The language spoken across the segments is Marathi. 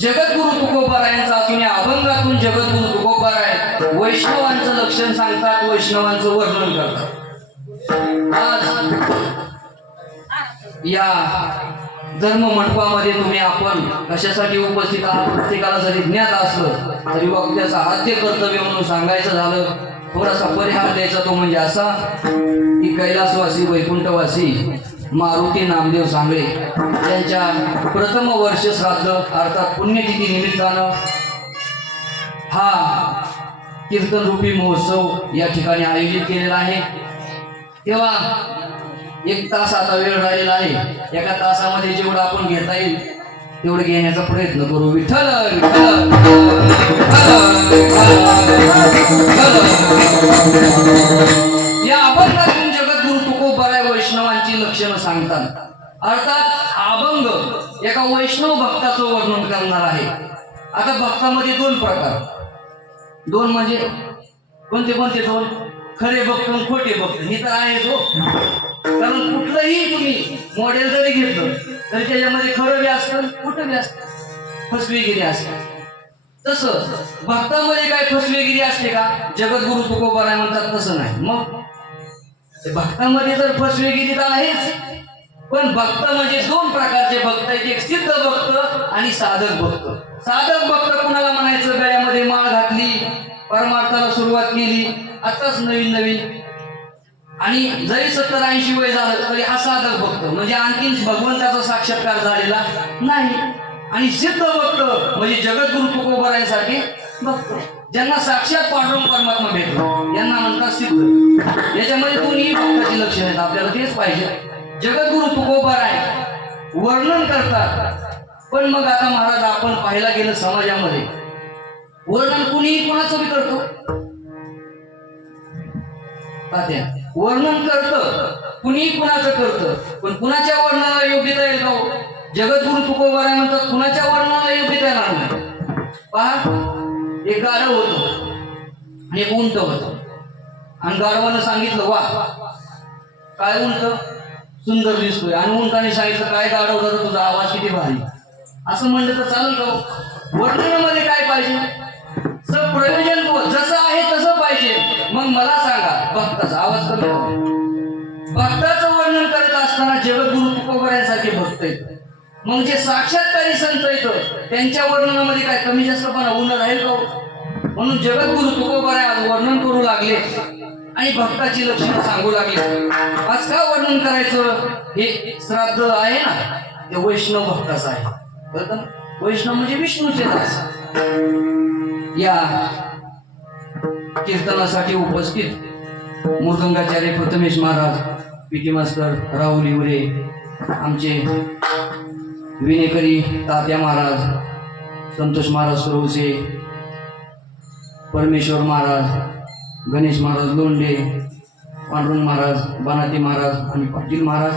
जगद्गुरु तुकोबारायांचा असून या अभंगातून जगद्गुरु तुकोबाराय वैष्णवांचं लक्षण सांगतात, वैष्णवांचं वर्णन करतात. आज या धर्म मंडपामध्ये तुम्ही आपण कशासाठी उपस्थित आहात प्रत्येकाला जरी ज्ञात असलं तरी वक्त्याचं आद्य कर्तव्य म्हणून सांगायचं झालं, थोडासा परिहार द्यायचा तो म्हणजे असा की कैलासवासी वैकुंठवासी मारुती नामदेव सांगळे यांच्या प्रथम वर्ष श्राद्ध अर्थात पुण्यतिथी निमित्तानं हा कीर्तन रूपी महोत्सव या ठिकाणी आयोजित केलेला आहे. तेव्हा 1 तास आता वेळ राहिलेला आहे. एका तासामध्ये जेवढं आपण घेता येईल तेवढं घेण्याचा प्रयत्न करू. विठ्ठल विठ्ठल या अभंगातून जगद्गुरु तुकोबाराय वैष्णवांची लक्षणं सांगतात. अर्थात अभंग एका वैष्णव भक्ताचं वर्णन करणार आहे. आता भक्तामध्ये 2 प्रकार, 2 म्हणजे कोणते कोणते 2? खरे भक्त आणि खोटे भक्त. हे तर आहेच हो, कारण कुठलंही तुम्ही मॉडेल जरी घेतलं तरी त्याच्यामध्ये खरं बी असतं, खोटं बी असतं, फसवेगिरी असते. तसं भक्तामध्ये काय फसवेगिरी असते का? जगद्गुरु तुकोबाराय म्हणतात तसं नाही. मग भक्तामध्ये जर फसवेगिरी तर आहेच, पण भक्त म्हणजे 2 प्रकारचे भक्त आहेत. एक सिद्ध भक्त आणि साधक भक्त. साधक भक्त कुणाला म्हणायचं? गळ्यामध्ये माळ घातली, परमार्थाला सुरुवात केली आताच नवीन नवीन, आणि जरी 70-80 वय झालं तरी हा साधक भक्त म्हणजे आणखीन भगवंताचा साक्षात्कार झालेला नाही. आणि सिद्ध भक्त म्हणजे जगद्गुरु तुकोबारायांसारखे भक्त ज्यांना साक्षात पांडुरंग परमात्मा भेटतो यांना म्हणतात सिद्ध. याच्यामध्ये दोन्ही भक्ताची लक्षणं आहेत, आपल्याला तेच पाहिजे. जगद्गुरु तुकोबाराय वर्णन करतात, पण मग आता महाराज आपण पाहायला गेलं समाजामध्ये वर्णन कुणीही कुणाचं बी करतो. तात्या वर्णन करतं कुणीही कुणाचं करतं, पण कुणाच्या वर्णनाला योग्यता येईल का? जगद्गुरु तुकोबाराय म्हणतात कुणाच्या वर्णनाला योग्यता येणार नाही. पहा, एक गाढव होतं आणि एक उंट होतं, आणि गाढवानं सांगितलं वा काय उंट सुंदर दिसतोय, आणि उंटाने सांगितलं काय गाढव जर तुझा आवाज किती भारी. असं म्हणलं तर चालेल का? वर्णनामध्ये काय पाहिजे? प्रयोजन जसं आहे तसं पाहिजे. मग मला सांगा, भक्ताचा आवाज कमी होतो. भक्ताचं वर्णन करत असताना जगद्गुरु तुकोबारायांसारखे भक्त आहेत, मग जे साक्षात्कारी संत आहेत त्यांच्या वर्णनामध्ये काय कमी जास्तपणा होऊन राहील का? म्हणून जगद्गुरु तुकोबाराय आज वर्णन करू लागले आणि भक्ताची लक्षणं सांगू लागले. आज का वर्णन करायचं? हे श्राद्ध आहे ना, ते वैष्णव भक्ताचं आहे. बरोबर? वैष्णव म्हणजे विष्णूचे दास. या कीर्तनासाठी उपस्थित मृदंगाचार्य प्रथमेश महाराज, पीटी मास्तर राहुल इवरे, आमचे विनेकरी तात्या महाराज, संतोष महाराज सुरवसे, परमेश्वर महाराज, गणेश महाराज लोंढे, पांडुरंग महाराज, बनाते महाराज आणि पाटील महाराज,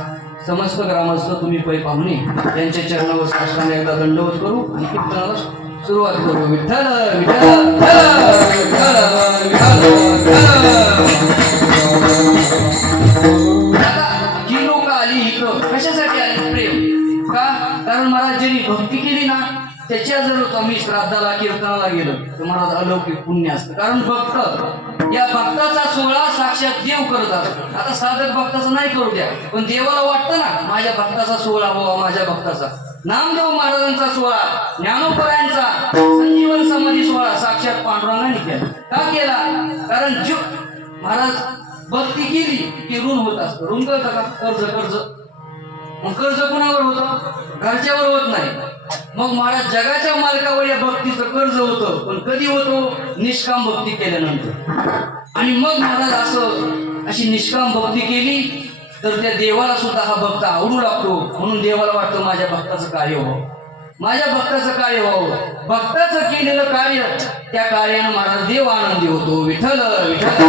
समस्त ग्रामस्थ तुम्ही पै पाहुणे यांच्या चरणावर साष्टांग एकदा दंडवत करू आणि कीर्तनाला सुरुवात करू. विठ्ठल विठ्ठल विठ्ठल आता जी लोक आली इथं कशासाठी आली? प्रेम का? कारण महाराज ज्यांनी भक्ती केली ना त्याच्या जर तुम्ही श्राद्धाला कीर्तनाला गेलं तर महाराज अलौकिक पुण्य असतं. कारण भक्त या भक्ताचा सोहळा साक्षात देव करत असतो. आता साधक भक्ताचा नाही करू द्या, पण देवाला वाटतं ना माझ्या भक्ताचा सोहळा व्हावा, माझ्या भक्ताचा. नामदेव महाराजांचा सोहळा, ज्ञानोबरायांचा संजीवन समाधी सोहळा साक्षात पांडुरंगाने केला. का केला? कारण जो महाराज भक्ती केली की ऋण होत असतं. ऋण करतं का? कर्ज. मग कर्ज कुणावर होतं? घरच्यावर होत नाही. मग महाराज जगाच्या मालकावर या भक्तीचं कर्ज होतं, पण कधी होतो? निष्काम भक्ती केल्यानंतर. आणि मग महाराज अशी निष्काम भक्ती केली तर त्या देवाला सुद्धा हा भक्त आवडू लागतो. म्हणून देवाला वाटतं माझ्या भक्ताचं कार्य व्हावं, माझ्या भक्ताचं कार्य व्हावं. भक्ताचं केलेलं कार्य त्या कार्यानं महाराज देव आनंदी होतो. विठ्ठल विठ्ठल.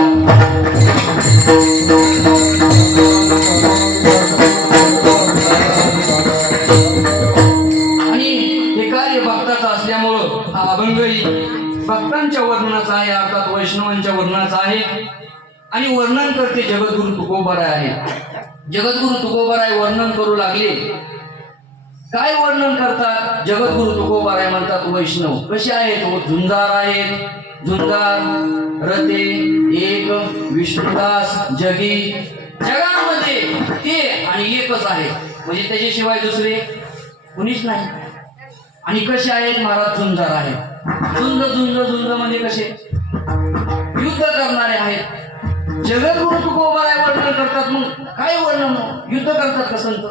आणि हे कार्य भक्ताचं असल्यामुळं हा अभंगही भक्तांच्या वर्णनाचा आहे, अर्थात वैष्णवांच्या वर्णनाचा आहे. आणि वर्णन करते जगद्गुरु तुकोबाराय आहे. जगद्गुरु तुकोबाराय वर्णन करू लागले काय वर्णन करतात? जगद्गुरु तुकोबाराय म्हणतात वैष्णव कसे आहेत? झुंजार आहेत, झुंजार, रते, एक, विष्णुदास, जगी, जगामध्ये ते आणि एकच आहे, म्हणजे त्याच्याशिवाय दुसरे कुणीच नाही. आणि कसे आहेत महाराज? झुंजार आहेत. झुंज झुंज झुंज म्हणजे कसे? युद्ध करणारे आहेत. जगद्गुरु तुकोबाराय वर्णन करतात. मग काय वर्णन? युद्ध करतात का संत?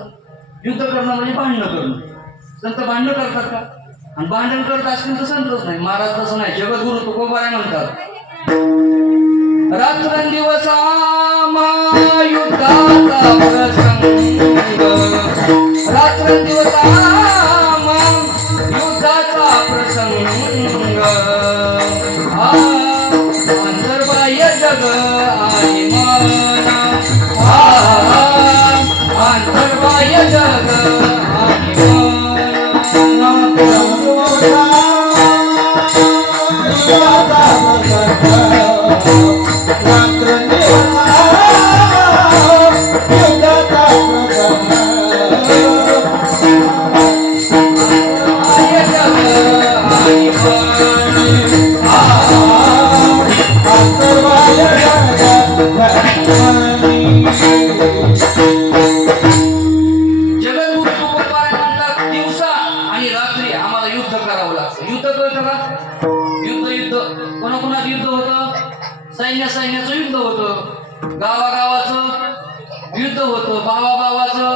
युद्ध करणं म्हणजे भांडणं करणं. संत भांडणं करतात का? आणि भांडण करत असतील तर संतच नाही. महाराज तसं नाही. जगद्गुरु तुकोबाराय म्हणतात रात्रंदिवस युद्धाचा प्रसंग, रात्रंदिवस युद्धाचा प्रसंग, अंतर्बाह्य जग आणि मन, अंतर्बाह्य जग आणि जगद्गुरु तुकोबाराय म्हणतात दिवसा आणि रात्री आम्हाला युद्ध करावं लागतं. युद्ध कळतं का? युद्ध कोणाकोणात युद्ध होतं? सैन्याचं युद्ध होतं, गावागावाचं युद्ध होतं, भावाभावाचं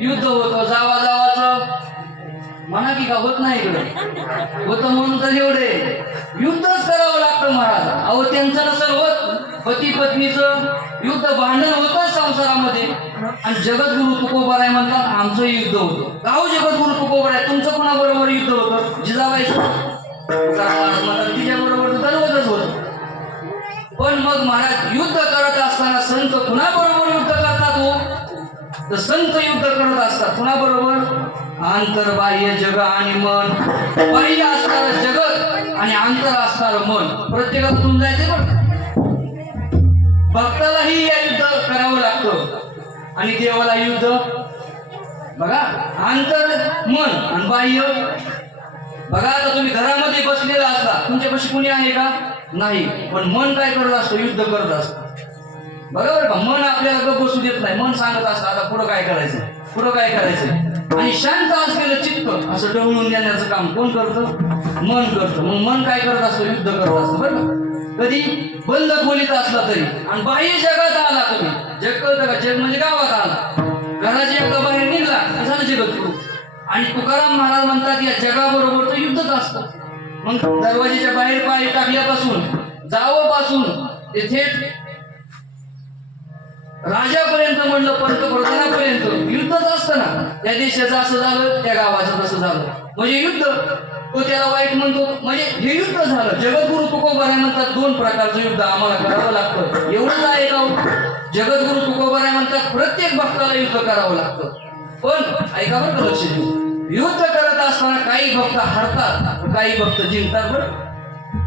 युद्ध होतं, जावाजावाचं म्हणा की का होत नाही इकडं होतं म्हणून तर एवढे युद्धच करावं लागतं महाराज. अहो त्यांचं नसेल होत, पती पत्नीचं युद्ध भांडण होतं संसारामध्ये. आणि जगद्गुरु तुकोबाराय म्हणतात आमचं युद्ध होतं. का हो जगद्गुरु तुकोबाराय? तुमचं कोणाबरोबर युद्ध होतं? जिजाबाईचं म्हणतात तिच्या बरोबर दररोजच होतं. पण मग महाराज युद्ध करत असताना संत कुणाबरोबर युद्ध करतात? हो तर संत युद्ध करत असतात कुणाबरोबर? अंतर्बाह्य जग आणि मन. बाह्य असणारं जगत आणि अंतर असणारं मन प्रत्येकाला समजायचे. बरं भक्तालाही या युद्ध करावं लागतं आणि देवाला युद्ध. बघा अंतर मन आणि बाह्य. बघा आता तुम्ही घरामध्ये बसलेला असता, तुमच्यापाशी कुणी आहे का? नाही. पण मन काय करत असतं? युद्ध करत असतं. बरोबर का? मन आपल्याला गप्प बसू देत नाही. मन सांगत असतं आता पुढं काय करायचं, पुढं काय करायचं. आणि शांत असलेलं चित्त असं डवळून देण्याचं काम कोण करतं? मन करतं. मग मन काय करत असतं? युद्ध करत असतं. बरं का? कधी बंद खोलीत असला तरी आणि बाह्य जगात आला तुम्ही, जग कळतं का? जग म्हणजे गावात आला, घराच्या एकदा बाहेर निघला झालं जगत सुरू. आणि तुकाराम महाराज म्हणतात या जगाबरोबर तर युद्धच असतं. मग दरवाजेच्या बाहेर पाय टाकल्यापासून जावपासून ते थेट राजापर्यंत म्हणलं पंतप्रधानापर्यंत युद्धच असतं ना. त्या देशाचं असं झालं, त्या गावाचं तसं झालं, म्हणजे युद्ध. तो त्याला वाईट म्हणतो, म्हणजे हे युद्ध झालं. जगद्गुरु तुकोबाराय म्हणतात दोन प्रकारचं युद्ध आम्हाला करावं लागतं. एवढंच आहे का? जगद्गुरु तुकोबाराय म्हणतात प्रत्येक भक्ताला युद्ध करावं लागतं. पण ऐका बरं का, लक्ष देऊ, युद्ध करत असताना काही भक्त हरतात, काही भक्त जिंकतात. बरं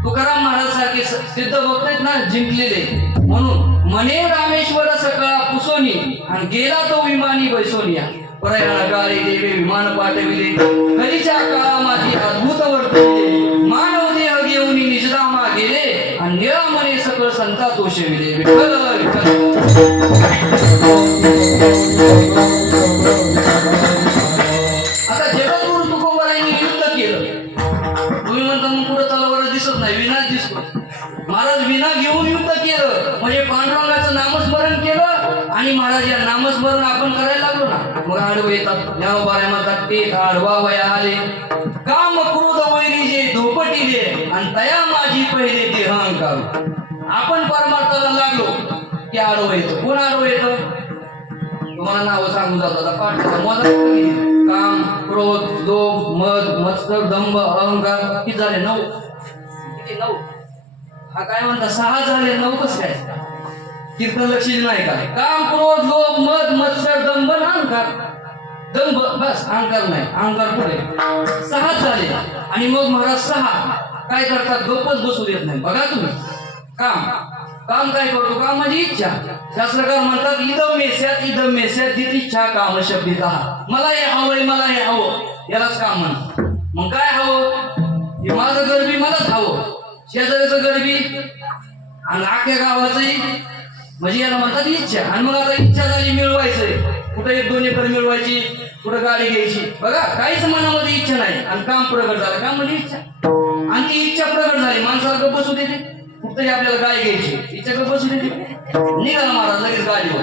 तुकाराम महाराज सारखे सिद्ध भक्त आहेत ना जिंकलेले. म्हणून मने रामेश्वर सकळा पुसोनी आणि गेला तो विमानी बैसोनिया. प्रयाण काळी देवे विमान पाठविले, कलीच्या काळा माझी अद्भुत वर्तविले. मानव देह घेऊन निजधामा गेले आणि निळा मने सकळ संता तोषविले. विठ्ठल विठ्ठल. आता जगद्गुरु तुकोबारायांनी युद्ध केलं. तुम्ही म्हणता मग पुढे तलवार दिसत नाही, विना दिसतो. महाराज विना घेऊन युद्ध केलं, म्हणजे पांडुरंगाचं नामस्मरण केलं. आणि महाराज या नामस्मरण आपण करायला लागलो ना, मग आडवं येतात. ज्ञानोबाराय म्हणतात ते आडवा वया आले, काम क्रोध वैरी जे धोपटिले आणि तया माझी पहिले देह अहंकार. आपण परमार्थाला लागलो की आडवं येतं. कोण आडवं येतं? तुम्हाला नाव सांगून जातो आता पाठ करा. काम क्रोध लोभ मद मत्सर दंभ अहंकार. किती झाले? 9. किती? 9. हा काय म्हणता 6 झाले, 9 कसं काय? कीर्तन लक्षी नाही का? काम क्रोध लोभ मद मत्सर दंभ अहंकार. दंभ बस, अहंकार नाही. अहंकार पुढे 6 झाले. आणि मग महाराज 6 काय करतात? गप्पच बसू देत नाही. बघा तुम्ही, काम काम काय करतो? काम म्हणजे इच्छा. शास्त्रकार म्हणतात इदम मेस्यात जित इच्छा काम शब्दित. मला हे हवंय, मला हे हवं, यालाच काम म्हणतात. मग काय हवं? हे माझं गरबी मलाच हवं, शेजाऱ्याचं गरबी आणि अख्ख्या गावाचंही, म्हणजे याला म्हणतात इच्छा. आणि मग आता इच्छा झाली मिळवायचंय, कुठं 1-2 एकर मिळवायची, कुठं गाडी घ्यायची, बघा काहीच मनामध्ये इच्छा नाही आणि काम प्रगट झालं. काम म्हणजे इच्छा. आणि ती इच्छा प्रगट झाली, माणसाला गप्प बसू देते. कुठतरी आपल्याला गाय घ्यायची, इच्छा गप्प बसू देते, निघाला महाराज लगेच गाडीवर.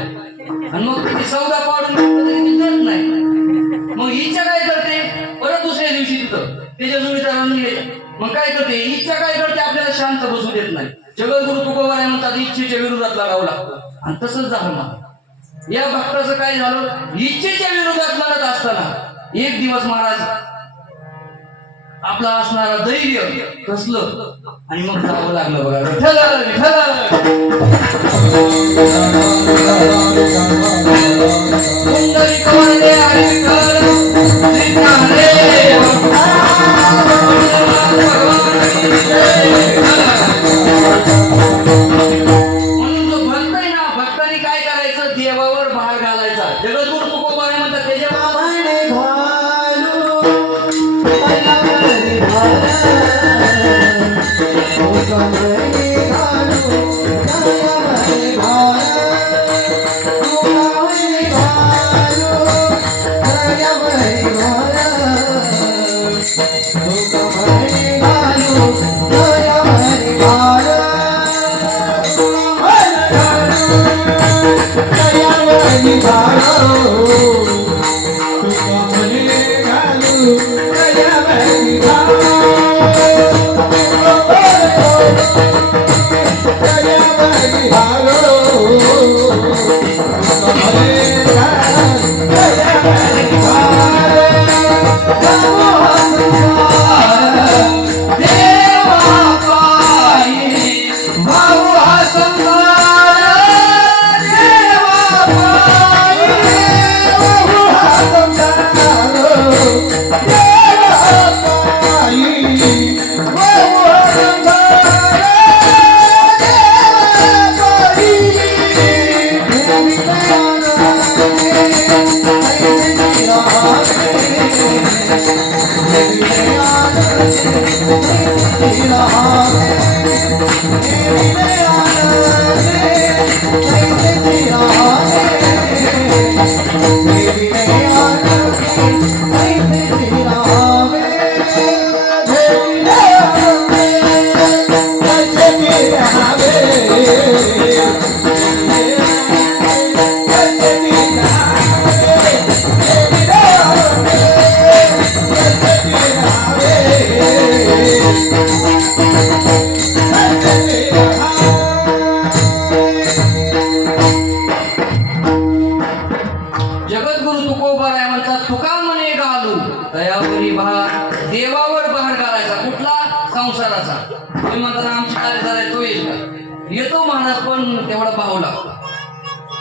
आणि मग ती सौदा पाडून ती जात नाही. मग इच्छा काय करते? परत दुसऱ्या दिवशी तिथं त्याच्या जोडीदारांनी मग काय करते? इच्छा काय करते? आपल्याला शांत बसू देत नाही. जगद्गुरु तुकोबाराय म्हणतात इच्छेच्या विरोधात लढावं लागतं. आणि तसंच झालं महाराज. या भक्ताचं काय झालं? इच्छेच्या विरोधात लढत असताना एक दिवस महाराज आपला असणारा धैर्य कसलं आणि मग जावं लागलं बघा. विठ्ठल म्हणून जो भक्त आहे ना, भक्तांनी काय करायचं? देवावर भार घालायचा. जगद्गुरु तुकोबाराय म्हणतात त्याच्या देवावर भार घालायचा. कुठला? संसाराचा. तुम्ही म्हणता आमची कार्यदार तो येईल का? येतो महाराज, पण तेवढा भाव लागतो.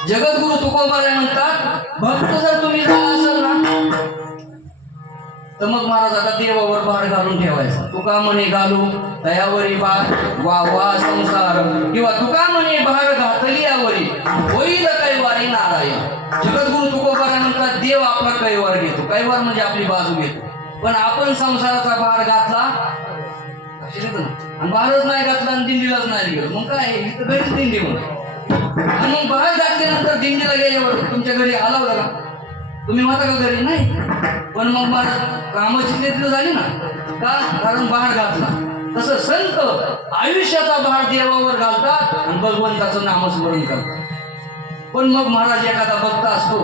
जगद्गुरु तुकोबाराय म्हणतात भक्त जर तुम्ही झाला असेल ना, तर मग महाराज आता देवावर भार घालून ठेवायचा. तुका म्हणे घालू तयावरी भार वा वा संसार, किंवा तुका म्हणे भार घातली यावरी होईल कैवारी नारायण. जगद्गुरु तुकोबाराय म्हणतात देव आपला कैवार घेतो. कैवार म्हणजे आपली बाजू घेतो. पण आपण संसाराचा भार घातला आणि भारच नाही घातला आणि दिंडीलाच नाही गेलो, मग काय इथं घरीच दिंडी म्हणून. आणि मग भार घातल्यानंतर दिंडीला गेल्यावर तुमच्या घरी आला होता, तुम्ही होता का घरी? नाही. पण मग मला कामाची तेथलं झाली ना, का? कारण भार घातला. तसं संत आयुष्याचा भार देवावर घालतात आणि भगवंताचं नामस्मरण करतात. पण मग महाराज एखादा भक्त असतो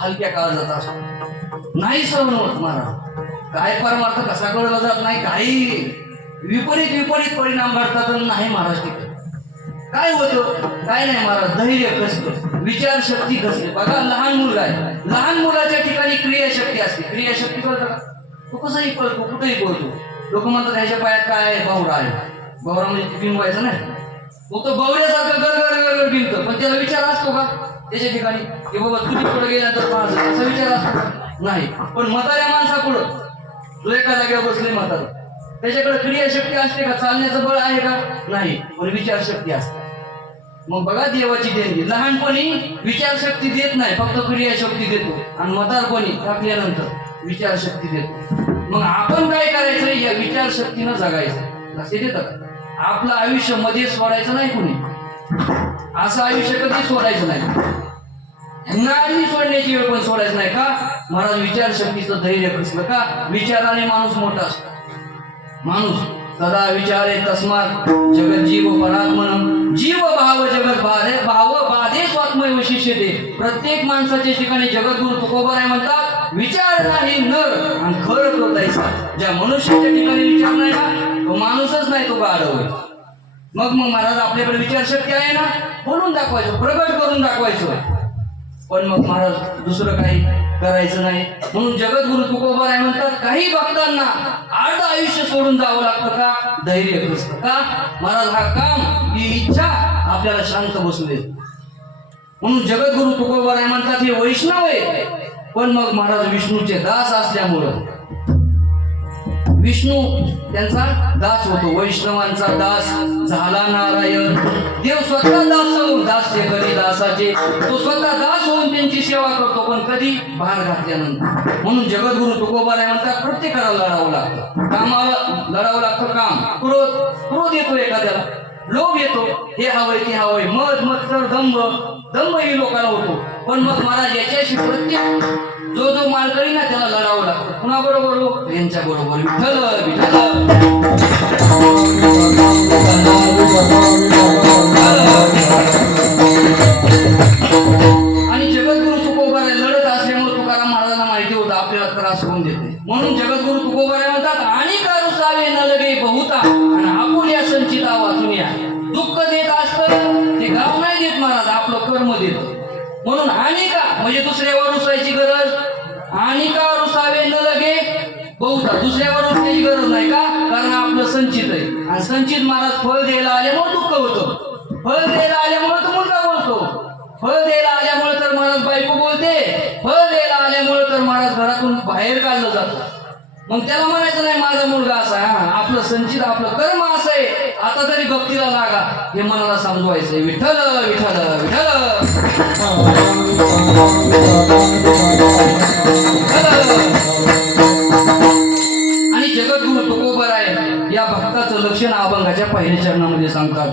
हलक्या काळजाचा असतो, नाही सहन होत महाराज. काय परमार्थ कसा कळला जात नाही, काही विपरीत परिणाम घडतात. नाही महाराज तिकडे काय होतं? काय नाही महाराज, धैर्य कसलं, विचारशक्ती कसली. बघा लहान मुलगा आहे, लहान मुलाच्या ठिकाणी क्रियाशक्ती असते. क्रियाशक्ती कळतं का? तो कसंही पळतो, कुठेही पळतो. लोक म्हणतात ह्याच्या पायात काय आहे? बावरा आहे. बावरा म्हणजे बिंबवायचं नाही, मग तो बावऱ्यासारखं गरगर बिंबतं. पण त्याला विचार असतो का त्याच्या ठिकाणी की बाबा तुम्ही पुढे गेल्यानंतर पाहतो, असा विचार असतो का? नाही. पण म्हाताऱ्या माणसापुढं जो एका जागेवर बसले म्हातारा, त्याच्याकडे क्रियाशक्ती असते का? चालण्याचं बळ आहे का? नाही. पण विचारशक्ती असते. मग बघा देवाची देणगी. लहानपणी विचारशक्ती देत नाही, फक्त क्रियाशक्ती देतो. आणि म्हातारपणी टाकल्यानंतर विचारशक्ती देतो. मग आपण काय करायचं, या विचारशक्तीनं जगायचं. लक्षात येतं का? आपलं आयुष्य मध्ये सोडायचं नाही कुणी. असं आयुष्य कधी सोडायचं नाही. नाडी सोडण्याची वेळ पण सोडायचं नाही. का? महाराज विचारशक्तीचं धैर्य कसलं का? विचाराने माणूस मोठा असतो. माणूस सदा विचारे तस्मात जगत जीव परात्मन जीव भाव जगत भाव बाधे स्वात्मय वशिष्यते. प्रत्येक माणसाच्या ठिकाणी जगद्गुरु तुकोबाराय म्हणतात, विचार नाही नर आणि खर तो तैसा. ज्या मनुष्याच्या ठिकाणी विचार नाही ना, तो माणूसच नाही, तो गाढव आहे. मग महाराज आपल्याकडे विचारशक्ती आहे ना, बोलून दाखवायचं, प्रगट करून दाखवायचं. पण मग महाराज दुसरं काही करायचं नाही. म्हणून जगद्गुरु तुकोबाराय म्हणतात, काही भक्तांना अर्ध आयुष्य सोडून जावं लागतं. का? धैर्य कसतं का? महाराज हा काम, ही इच्छा आपल्याला शांत बसू देत. म्हणून जगद्गुरु तुकोबाराय म्हणतात, हे वैष्णव आहे, पण मग महाराज विष्णूचे दास असल्यामुळं विष्णू त्यांचा दास होतो. वैष्णवांचा दास झाला नारायण. देव स्वतः दास होऊन दास्य करी दासाचे. तो स्वतः दास होऊन त्यांची सेवा करतो, पण कधी भार घातल्यानंतर. म्हणून जगद्गुरु तुकोबाराय म्हणतात, प्रत्येकाला लढावं लागतं. कामाला लढावं लागतं. काम, क्रोध येतो एखाद्याला, लोभ येतो, हे हवंय ते हवंय, मत तर दंभ ही लोकांना होतो. पण मग महाराज याच्याशी प्रत्येक जो मालकरी ना, त्याला लढावं लागतं. कुणा बरोबर? यांच्या बरोबर. विठ्ठल विठ्ठल. आणि जगद्गुरु तुकोबाराय लढत असल्यामुळे तुकाराम महाराजांना माहिती होतं आपल्याला त्रास होऊन देते. म्हणून जगद्गुरु तुकोबाराय म्हणतात, आणि का रुसावे न लगे बहुता आणि आपुल्या संचिता वाचून या. दुःख देत असतं ते गाव नाही देत महाराज, आपलं कर्म देत. म्हणून आणि का म्हणजे दुसऱ्यावर रुसायची गरज. आणि का रुसावे न लगे बहुता, दुसऱ्यावर रुसण्याची गरज नाही. का? कारण आपलं संचित आहे. आणि संचित महाराज फळ द्यायला आल्यामुळे दुःख होतं. फळ द्यायला आल्यामुळे तर मुलगा बोलतो. फळ द्यायला आल्यामुळे तर महाराज बायको बोलते. फळ द्यायला आल्यामुळे तर महाराज घरातून बाहेर काढलं जातं. मग त्याला म्हणायचं नाही माझा मुलगा असा आहे. आपलं संचित, आपलं कर्म असं आहे. आता तरी भक्तीला लागा, हे मनाला समजवायचंय. विठ्ठल विठ्ठल विठ्ठल. आणि जगद्गुरु तुकोबाराय या भक्ताचं लक्षण अभंगाच्या पहिल्या चरणामध्ये सांगतात.